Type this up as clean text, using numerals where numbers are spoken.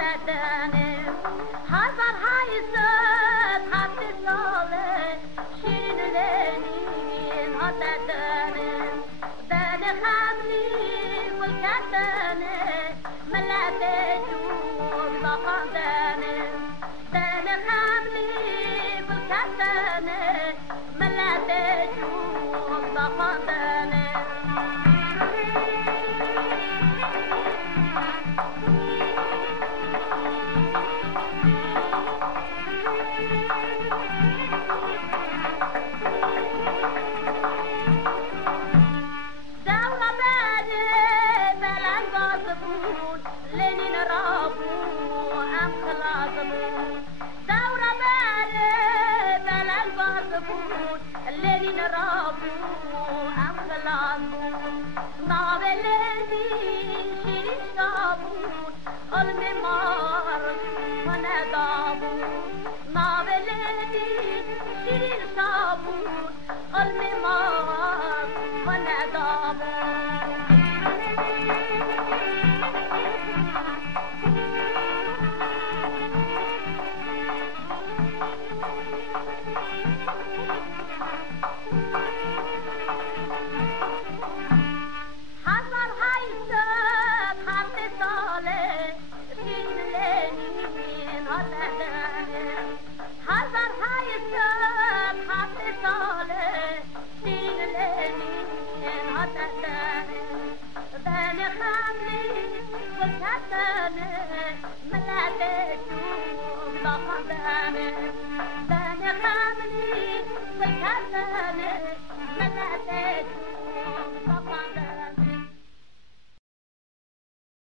دادنم هزار حیث خط ساله شیرین لنین ها دادنم دن خملی گل کردنه ملت جوب داخاندنم دن خملی گل کردنه ملت جوب داخاندنه لنين رابو أم خلانو نابلني شيرين شابون الممار وندا